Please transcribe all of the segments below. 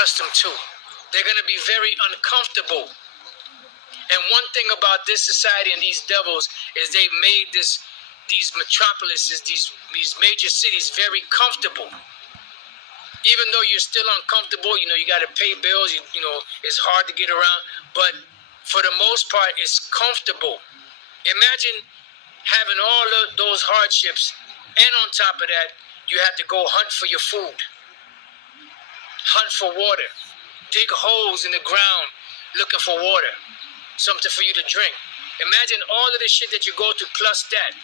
accustomed to. They're going to be very uncomfortable. And one thing about this society and these devils is they made these metropolises, these major cities very comfortable. Even though you're still uncomfortable, you got to pay bills, it's hard to get around, but for the most part, it's comfortable. Imagine having all of those hardships, and on top of that, you have to go hunt for your food, hunt for water, dig holes in the ground looking for water, something for you to drink. Imagine all of the shit that you go through plus that.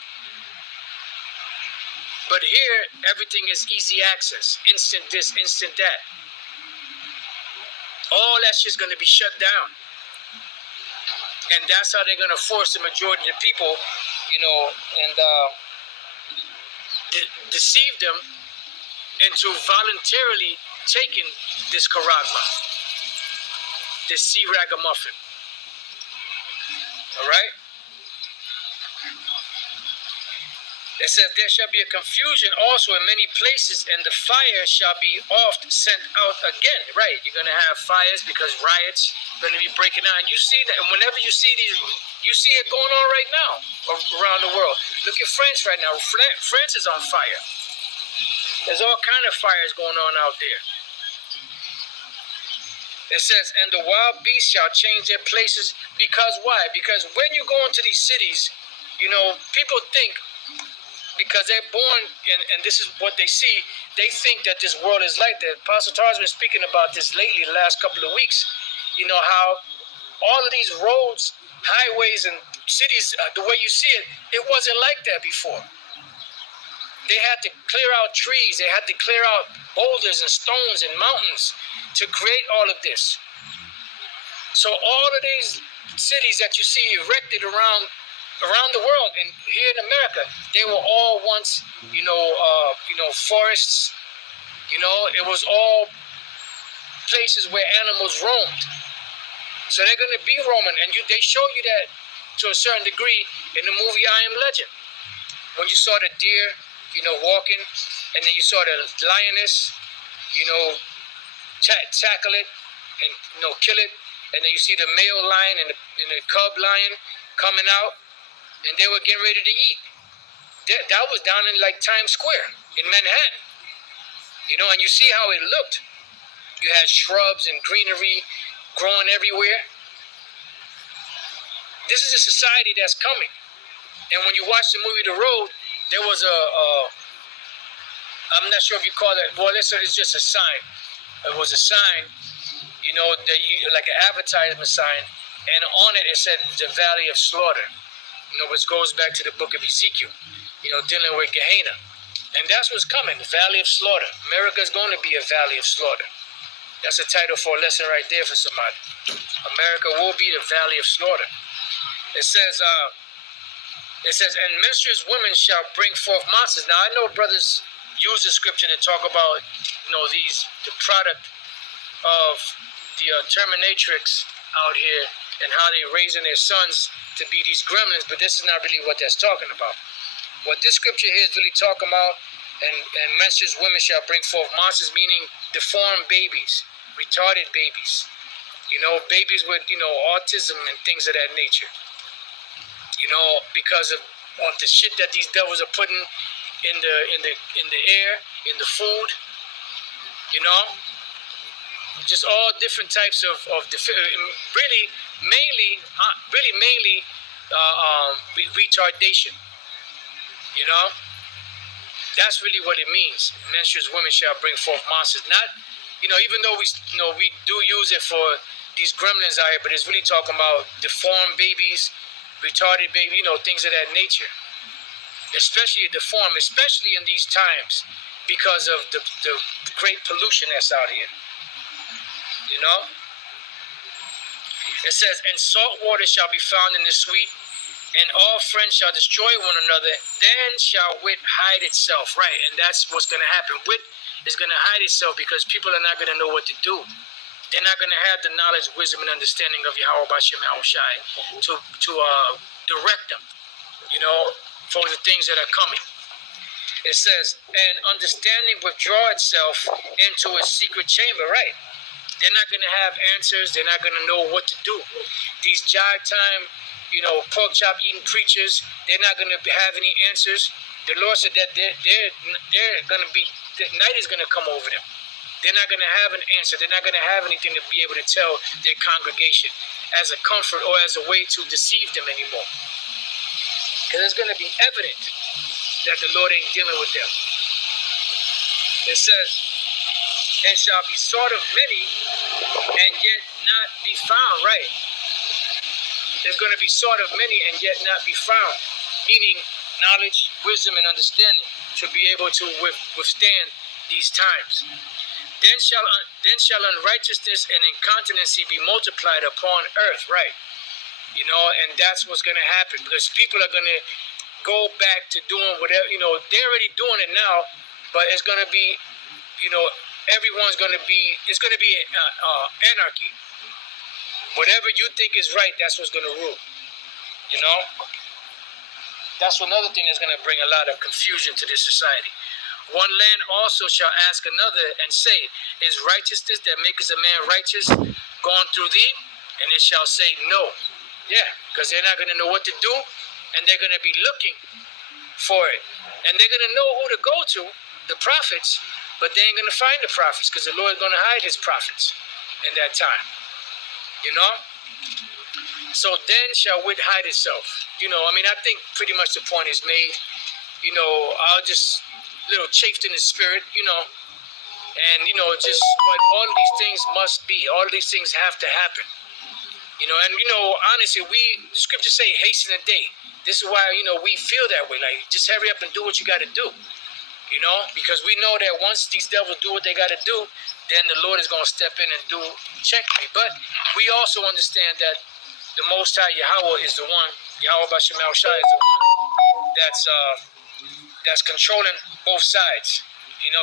But here, everything is easy access, instant this, instant that. All that shit's going to be shut down. And that's how they're going to force the majority of the people, and deceive them into voluntarily taking this charagma, this sea ragamuffin. All right? It says, there shall be a confusion also in many places, and the fire shall be oft sent out again. Right, you're going to have fires because riots are going to be breaking out. And you see that, and whenever you see these, you see it going on right now around the world. Look at France right now. France is on fire. There's all kind of fires going on out there. It says, and the wild beasts shall change their places. Because why? Because when you go into these cities, people think, because they're born, and this is what they see, they think that this world is like that. Pastor Tar's been speaking about this lately, the last couple of weeks. How all of these roads, highways, and cities, the way you see it, it wasn't like that before. They had to clear out trees. They had to clear out boulders and stones and mountains to create all of this. So all of these cities that you see erected around the world, and here in America, they were all once, forests. It was all places where animals roamed. So they're going to be roaming, and they show you that to a certain degree in the movie I Am Legend. When you saw the deer, walking, and then you saw the lioness, tackle it and kill it, and then you see the male lion and the cub lion coming out. And they were getting ready to eat. That was down in like Times Square in Manhattan. And you see how it looked. You had shrubs and greenery growing everywhere. This is a society that's coming. And when you watch the movie The Road, there was I'm not sure if you call it, it's just a sign. It was a sign, like an advertisement sign. And on it, it said the Valley of Slaughter. Which goes back to the book of Ezekiel, dealing with Gehenna. And that's what's coming, the Valley of Slaughter. America is going to be a Valley of Slaughter. That's a title for a lesson right there for somebody. America will be the Valley of Slaughter. It says, and menstruous women shall bring forth monsters. Now, I know brothers use the scripture to talk about, the product of the terminatrix out here, and how they're raising their sons to be these gremlins, but this is not really what that's talking about. What this scripture here is really talking about, and menstruous women shall bring forth monsters, meaning deformed babies, retarded babies, babies with, autism and things of that nature. Because of the shit that these devils are putting in the air, in the food, just all different types of mainly retardation. That's really what it means. Menstruous women shall bring forth monsters. Not, even though we do use it for these gremlins out here, but it's really talking about deformed babies, retarded babies, things of that nature. Especially deformed, especially in these times, because of the great pollution that's out here. It says, and salt water shall be found in the sweet, and all friends shall destroy one another. Then shall wit hide itself. Right, and that's what's going to happen. Wit is going to hide itself because people are not going to know what to do. They're not going to have the knowledge, wisdom, and understanding of Yahweh Bashem Yahushai to direct them, for the things that are coming. It says, and understanding withdraw itself into a secret chamber. Right. They're not going to have answers. They're not going to know what to do. These jive time, pork chop eating preachers, they're not going to have any answers. The Lord said that they're going to be, the night is going to come over them. They're not going to have an answer. They're not going to have anything to be able to tell their congregation as a comfort or as a way to deceive them anymore. Because it's going to be evident that the Lord ain't dealing with them. It says, and shall be sought of many and yet not be found. Right. There's going to be sought of many and yet not be found. Meaning knowledge, wisdom, and understanding to be able to withstand these times. Then shall unrighteousness and incontinency be multiplied upon earth. Right. And that's what's going to happen, because people are going to go back to doing whatever, they're already doing it now, but it's going to be, everyone's going to be, it's going to be anarchy. Whatever you think is right, that's what's going to rule. That's another thing that's going to bring a lot of confusion to this society. One land also shall ask another and say, is righteousness that maketh a man righteous gone through thee? And it shall say, no. Yeah, because they're not going to know what to do, and they're going to be looking for it. And they're going to know who to go to, the prophets, but they ain't going to find the prophets, because the Lord is going to hide his prophets in that time. So then shall wit hide itself. I think pretty much the point is made. I'll just little chafed in the spirit, and just but all of these things must be. All of these things have to happen. Honestly, the scriptures say hasten the day. This is why, we feel that way. Like, just hurry up and do what you got to do. Because we know that once these devils do what they got to do, then the Lord is going to step in and do checkmate. But we also understand that the Most High Yahweh is the one, Yahweh Bashem Al Shai is the one that's controlling both sides.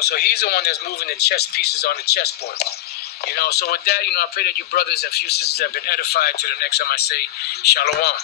So he's the one that's moving the chess pieces on the chessboard. So with that, I pray that you brothers and few sisters have been edified. Till the next time I say, Shalom.